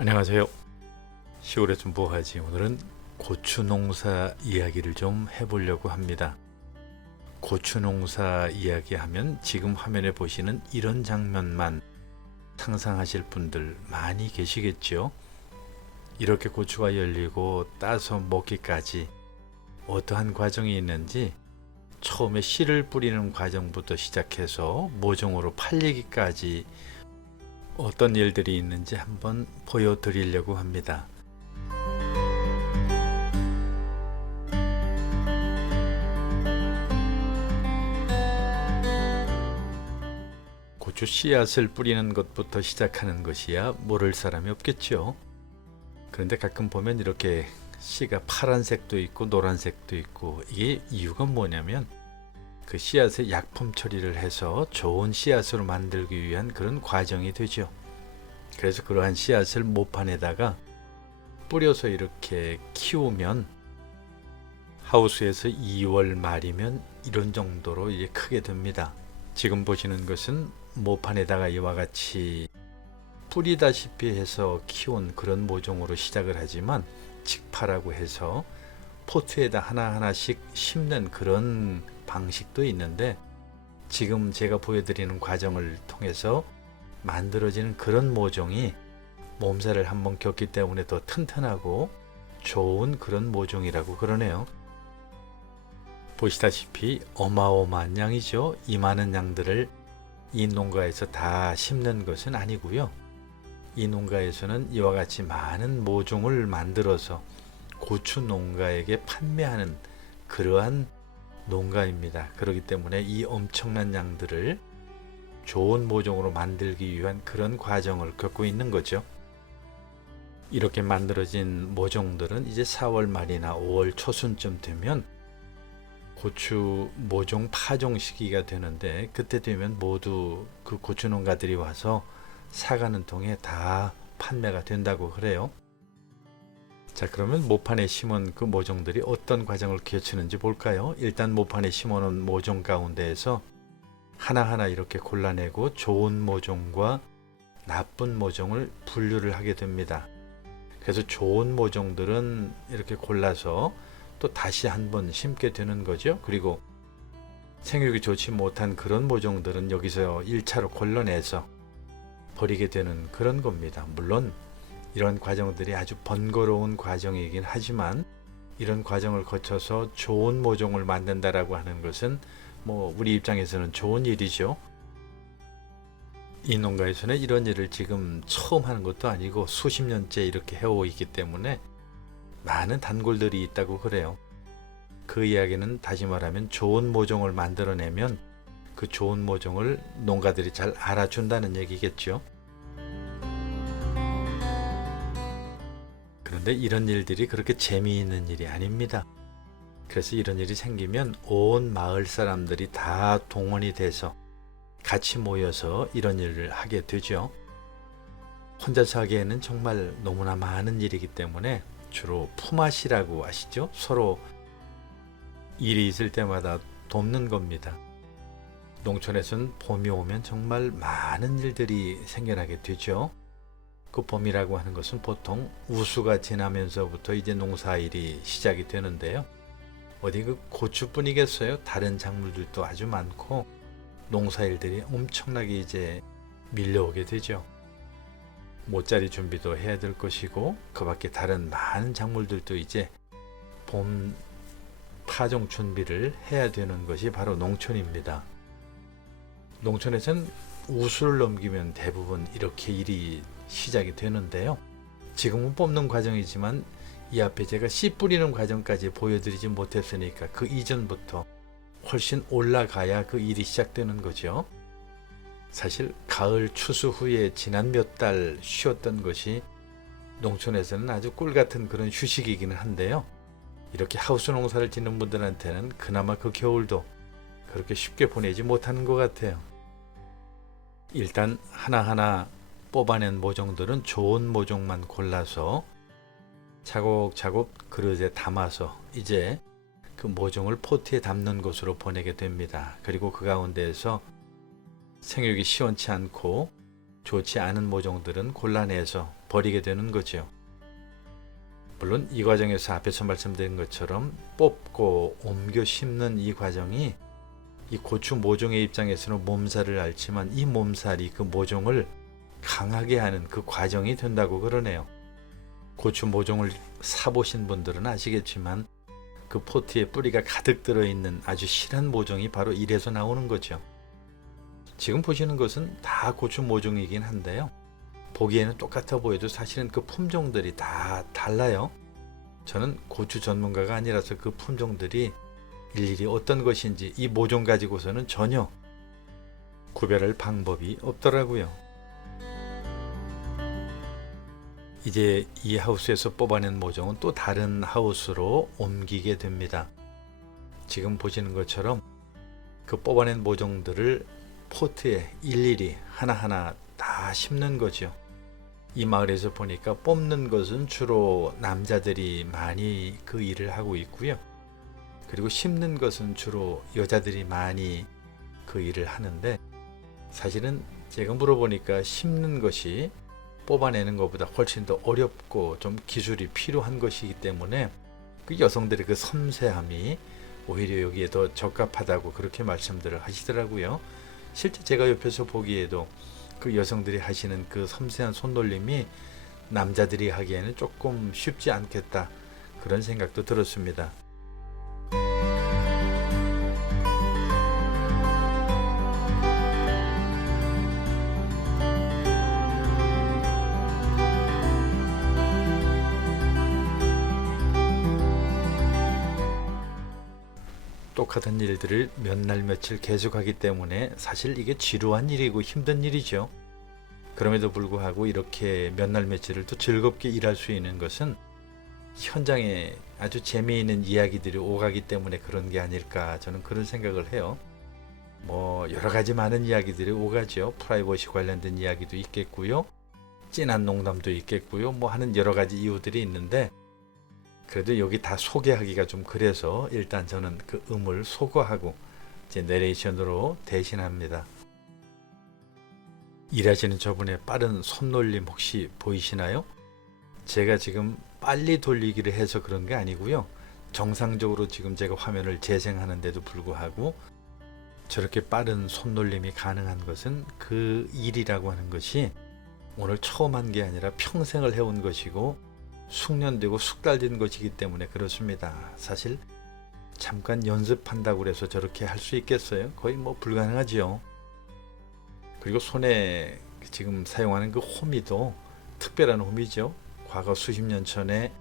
안녕하세요. 시골에 좀 뭐하지? 오늘은 고추 농사 이야기를 좀 해보려고 합니다. 고추 농사 이야기하면 지금 화면에 보시는 이런 장면만 상상하실 분들 많이 계시겠죠? 이렇게 고추가 열리고 따서 먹기까지 어떠한 과정이 있는지 처음에 씨를 뿌리는 과정부터 시작해서 모종으로 팔리기까지 어떤 일들이 있는지 한번 보여드리려고 합니다. 고추 씨앗을 뿌리는 것부터 시작하는 것이야 모를 사람이 없겠죠. 그런데 가끔 보면 이렇게 씨가 파란색도 있고 노란색도 있고, 이게 이유가 뭐냐면 그 씨앗의 약품 처리를 해서 좋은 씨앗으로 만들기 위한 그런 과정이 되죠. 그래서 그러한 씨앗을 모판에다가 뿌려서 이렇게 키우면 하우스에서 2월 말이면 이런 정도로 이제 크게 됩니다. 지금 보시는 것은 모판에다가 이와 같이 뿌리다시피 해서 키운 그런 모종으로 시작을 하지만 직파라고 해서 포트에다 하나하나씩 심는 그런 방식도 있는데, 지금 제가 보여드리는 과정을 통해서 만들어지는 그런 모종이 몸살을 한번 겪기 때문에 더 튼튼하고 좋은 그런 모종이라고 그러네요. 보시다시피 어마어마한 양이죠. 이 많은 양들을 이 농가에서 다 심는 것은 아니고요. 이 농가에서는 이와 같이 많은 모종을 만들어서 고추 농가에게 판매하는 그러한 농가입니다. 그렇기 때문에 이 엄청난 양들을 좋은 모종으로 만들기 위한 그런 과정을 겪고 있는 거죠. 이렇게 만들어진 모종들은 이제 4월 말이나 5월 초순쯤 되면 고추 모종 파종 시기가 되는데, 그때 되면 모두 그 고추 농가들이 와서 사가는 통에 다 판매가 된다고 그래요. 자, 그러면 모판에 심은 그 모종들이 어떤 과정을 거치는지 볼까요? 일단 모판에 심어놓은 모종 가운데에서 하나하나 이렇게 골라내고 좋은 모종과 나쁜 모종을 분류를 하게 됩니다. 그래서 좋은 모종들은 이렇게 골라서 또 다시 한번 심게 되는 거죠. 그리고 생육이 좋지 못한 그런 모종들은 여기서 1차로 걸러내서 버리게 되는 그런 겁니다. 물론 이런 과정들이 아주 번거로운 과정이긴 하지만 이런 과정을 거쳐서 좋은 모종을 만든다라고 하는 것은 우리 입장에서는 좋은 일이죠. 이 농가에서는 이런 일을 지금 처음 하는 것도 아니고 수십 년째 이렇게 해오고 있기 때문에 많은 단골들이 있다고 그래요. 그 이야기는 다시 말하면 좋은 모종을 만들어내면 그 좋은 모종을 농가들이 잘 알아준다는 얘기겠죠. 그런데 이런 일들이 그렇게 재미있는 일이 아닙니다. 그래서 이런 일이 생기면 온 마을 사람들이 다 동원이 돼서 같이 모여서 이런 일을 하게 되죠. 혼자서 하기에는 정말 너무나 많은 일이기 때문에 주로 품앗이라고 아시죠? 서로 일이 있을 때마다 돕는 겁니다. 농촌에서는 봄이 오면 정말 많은 일들이 생겨나게 되죠. 그 봄이라고 하는 것은 보통 우수가 지나면서부터 이제 농사일이 시작이 되는데요. 어디 그 고추뿐이겠어요? 다른 작물들도 아주 많고 농사일들이 엄청나게 이제 밀려오게 되죠. 모짜리 준비도 해야 될 것이고, 그 밖에 다른 많은 작물들도 이제 봄 파종 준비를 해야 되는 것이 바로 농촌입니다. 농촌에서는 우수를 넘기면 대부분 이렇게 일이 시작이 되는데요. 지금은 뽑는 과정이지만 이 앞에 제가 씨 뿌리는 과정까지 보여드리지 못했으니까 그 이전부터 훨씬 올라가야 그 일이 시작되는 거죠. 사실 가을 추수 후에 지난 몇 달 쉬었던 것이 농촌에서는 아주 꿀같은 그런 휴식이기는 한데요. 이렇게 하우스 농사를 짓는 분들한테는 그나마 그 겨울도 그렇게 쉽게 보내지 못하는 것 같아요. 일단 하나하나 뽑아낸 모종들은 좋은 모종만 골라서 차곡차곡 그릇에 담아서 이제 그 모종을 포트에 담는 곳으로 보내게 됩니다. 그리고 그 가운데에서 생육이 시원치 않고 좋지 않은 모종들은 골라내서 버리게 되는 거죠. 물론 이 과정에서 앞에서 말씀드린 것처럼 뽑고 옮겨 심는 이 과정이 이 고추 모종의 입장에서는 몸살을 앓지만 이 몸살이 그 모종을 강하게 하는 그 과정이 된다고 그러네요. 고추 모종을 사보신 분들은 아시겠지만 그 포트에 뿌리가 가득 들어있는 아주 실한 모종이 바로 이래서 나오는 거죠. 지금 보시는 것은 다 고추 모종이긴 한데요. 보기에는 똑같아 보여도 사실은 그 품종들이 다 달라요. 저는 고추 전문가가 아니라서 그 품종들이 일일이 어떤 것인지 이 모종 가지고서는 전혀 구별할 방법이 없더라고요. 이제 이 하우스에서 뽑아낸 모종은 또 다른 하우스로 옮기게 됩니다. 지금 보시는 것처럼 그 뽑아낸 모종들을 포트에 일일이 하나하나 다 심는 거죠. 이 마을에서 보니까 뽑는 것은 주로 남자들이 많이 그 일을 하고 있고요. 그리고 심는 것은 주로 여자들이 많이 그 일을 하는데, 사실은 제가 물어보니까 심는 것이 뽑아내는 것보다 훨씬 더 어렵고 좀 기술이 필요한 것이기 때문에 그 여성들의 그 섬세함이 오히려 여기에 더 적합하다고 그렇게 말씀들을 하시더라고요. 실제 제가 옆에서 보기에도 그 여성들이 하시는 그 섬세한 손놀림이 남자들이 하기에는 조금 쉽지 않겠다, 그런 생각도 들었습니다. 똑같은 일들을 몇 날 며칠 계속하기 때문에 사실 이게 지루한 일이고 힘든 일이죠. 그럼에도 불구하고 이렇게 몇 날 며칠을 또 즐겁게 일할 수 있는 것은 현장에 아주 재미있는 이야기들이 오가기 때문에 그런 게 아닐까, 저는 그런 생각을 해요. 뭐 여러 가지 많은 이야기들이 오가죠. 프라이버시 관련된 이야기도 있겠고요. 찐한 농담도 있겠고요. 뭐 하는 여러 가지 이유들이 있는데, 그래도 여기 다 소개하기가 좀 그래서 일단 저는 그 음을 소거하고 이제 내레이션으로 대신합니다. 일하시는 저분의 빠른 손놀림 혹시 보이시나요? 제가 지금 빨리 돌리기를 해서 그런 게 아니고요. 정상적으로 지금 제가 화면을 재생하는데도 불구하고 저렇게 빠른 손놀림이 가능한 것은 그 일이라고 하는 것이 오늘 처음 한 게 아니라 평생을 해온 것이고 숙련되고 숙달된 것이기 때문에 그렇습니다. 사실 잠깐 연습한다고 해서 저렇게 할 수 있겠어요? 거의 뭐 불가능하지요. 그리고 손에 지금 사용하는 그 호미도 특별한 호미죠. 과거 수십 년 전에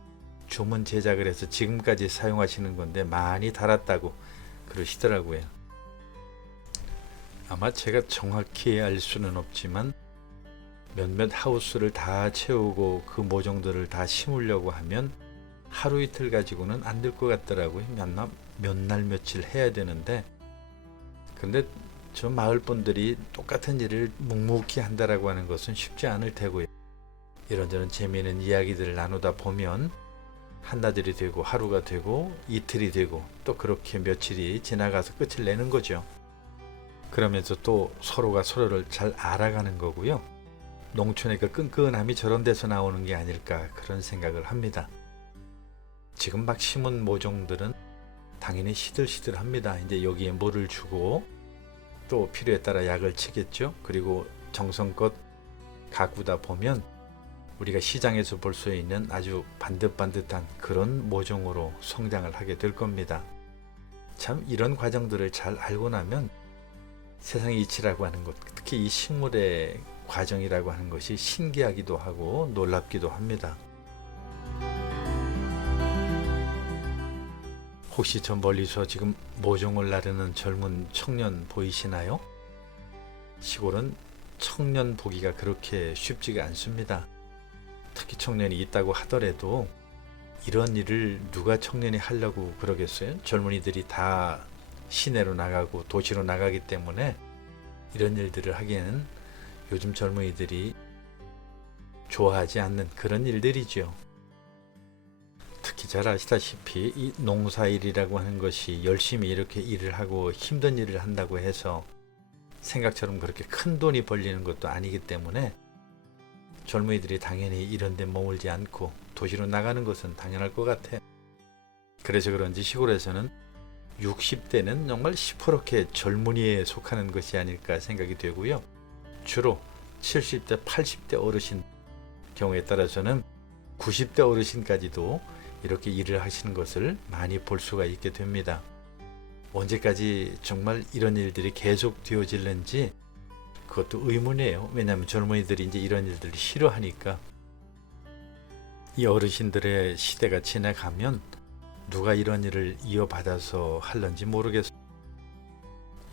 주문 제작을 해서 지금까지 사용하시는 건데 많이 달았다고 그러시더라고요. 아마 제가 정확히 알 수는 없지만 몇몇 하우스를 다 채우고 그 모종들을 다 심으려고 하면 하루 이틀 가지고는 안 될 것 같더라고요. 몇 날 며칠 해야 되는데, 근데 저 마을 분들이 똑같은 일을 묵묵히 한다라고 하는 것은 쉽지 않을 테고요. 이런저런 재미있는 이야기들을 나누다 보면 한나절이 되고 하루가 되고 이틀이 되고 또 그렇게 며칠이 지나가서 끝을 내는 거죠. 그러면서 또 서로가 서로를 잘 알아가는 거고요. 농촌의 그 끈끈함이 저런 데서 나오는 게 아닐까, 그런 생각을 합니다. 지금 막 심은 모종들은 당연히 시들시들합니다. 이제 여기에 물을 주고 또 필요에 따라 약을 치겠죠. 그리고 정성껏 가꾸다 보면 우리가 시장에서 볼 수 있는 아주 반듯반듯한 그런 모종으로 성장을 하게 될 겁니다. 참 이런 과정들을 잘 알고 나면 세상의 이치라고 하는 것, 특히 이 식물의 과정이라고 하는 것이 신기하기도 하고 놀랍기도 합니다. 혹시 저 멀리서 지금 모종을 나르는 젊은 청년 보이시나요? 시골은 청년 보기가 그렇게 쉽지가 않습니다. 특히 청년이 있다고 하더라도 이런 일을 누가 청년이 하려고 그러겠어요? 젊은이들이 다 시내로 나가고 도시로 나가기 때문에 이런 일들을 하기에는 요즘 젊은이들이 좋아하지 않는 그런 일들이죠. 특히 잘 아시다시피 이 농사일이라고 하는 것이 열심히 이렇게 일을 하고 힘든 일을 한다고 해서 생각처럼 그렇게 큰 돈이 벌리는 것도 아니기 때문에 젊은이들이 당연히 이런 데 머물지 않고 도시로 나가는 것은 당연할 것 같아요. 그래서 그런지 시골에서는 60대는 정말 시퍼렇게 젊은이에 속하는 것이 아닐까 생각이 되고요. 주로 70대, 80대 어르신 경우에 따라서는 90대 어르신까지도 이렇게 일을 하시는 것을 많이 볼 수가 있게 됩니다. 언제까지 정말 이런 일들이 계속 되어질는지 그것도 의문이에요. 왜냐하면 젊은이들이 이제 이런 일들을 싫어하니까. 이 어르신들의 시대가 지나가면 누가 이런 일을 이어받아서 할런지 모르겠어요.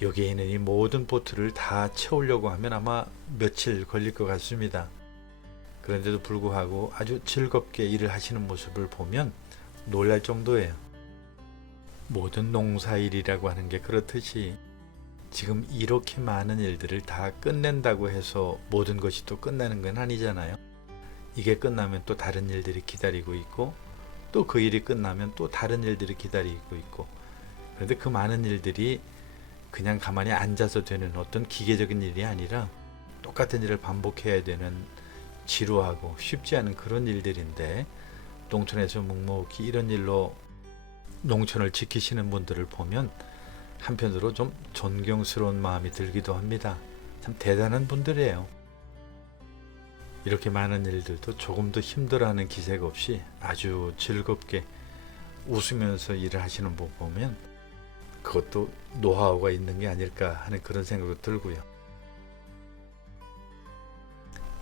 여기에 있는 이 모든 보트를 다 채우려고 하면 아마 며칠 걸릴 것 같습니다. 그런데도 불구하고 아주 즐겁게 일을 하시는 모습을 보면 놀랄 정도예요. 모든 농사일이라고 하는 게 그렇듯이 지금 이렇게 많은 일들을 다 끝낸다고 해서 모든 것이 또 끝나는 건 아니잖아요. 이게 끝나면 또 다른 일들이 기다리고 있고 또 그 일이 끝나면 또 다른 일들이 기다리고 있고, 그런데 그 많은 일들이 그냥 가만히 앉아서 되는 어떤 기계적인 일이 아니라 똑같은 일을 반복해야 되는 지루하고 쉽지 않은 그런 일들인데, 농촌에서 묵묵히 이런 일로 농촌을 지키시는 분들을 보면 한편으로 좀 존경스러운 마음이 들기도 합니다. 참 대단한 분들이에요. 이렇게 많은 일들도 조금도 힘들어하는 기색 없이 아주 즐겁게 웃으면서 일을 하시는 분 보면 그것도 노하우가 있는 게 아닐까 하는 그런 생각도 들고요.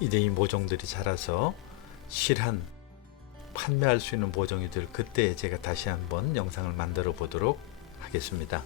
이제 이 모종들이 자라서 실한 판매할 수 있는 모종이 될 그때 제가 다시 한번 영상을 만들어 보도록 하겠습니다.